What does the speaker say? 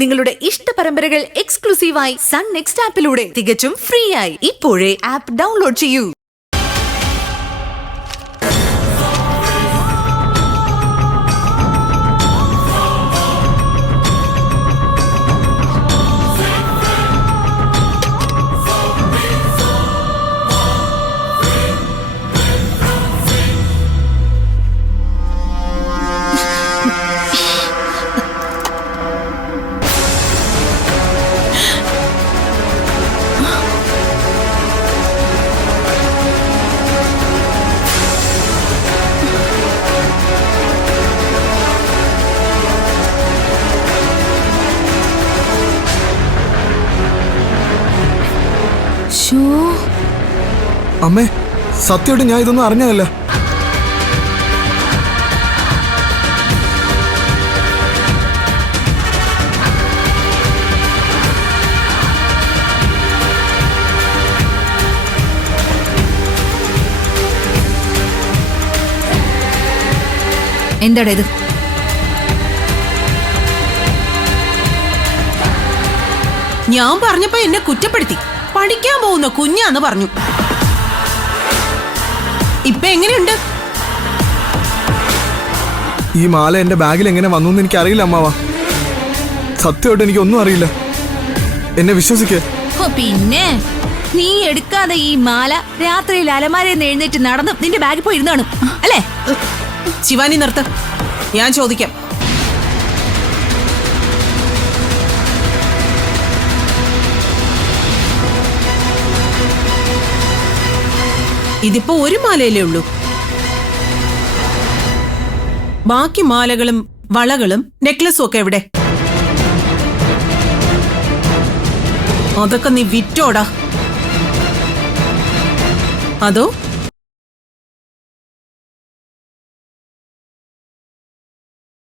നിങ്ങളുടെ ഇഷ്ട പരമ്പരകൾ എക്സ്ക്ലൂസീവായി സൺ നെക്സ്റ്റ് ആപ്പിലൂടെ തികച്ചും ഫ്രീ ആയി ഇപ്പോഴേ ആപ്പ് ഡൗൺലോഡ് ചെയ്യൂ. അമ്മേ, സത്യമായിട്ട് ഞാൻ ഇതൊന്നും അറിഞ്ഞതല്ല. എന്താടാ ഇത്? ഞാൻ പറഞ്ഞപ്പോ എന്നെ കുറ്റപ്പെടുത്തി. പഠിക്കാൻ പോകുന്ന കുഞ്ഞാന്ന് പറഞ്ഞു. ഇപ്പൊ എങ്ങനെയുണ്ട്? ഈ മാല എന്റെ ബാഗിൽ എങ്ങനെ വന്നു എന്ന് എനിക്ക് അറിയില്ല അമ്മാവാ. സത്യമായിട്ട് എനിക്കൊന്നും അറിയില്ല. എന്നെ വിശ്വസിക്കേ. പിന്നെ നീ എടുക്കാതെ ഈ മാല രാത്രിയിൽ അലമാരയിൽ എഴുന്നേറ്റ് നടന്ന് നിന്റെ ബാഗിൽ പോയി ഇരുന്നാണ് അല്ലേ? ശിവാനി നിർത്ത്, ഞാൻ ചോദിക്കാം. ഇതിപ്പോ ഒരു മാലയല്ലേ ഉള്ളൂ. ബാക്കി മാലകളും വളകളും നെക്ലസും ഒക്കെ എവിടെ? അതൊക്കെ നീ വിറ്റോടാ? അതോ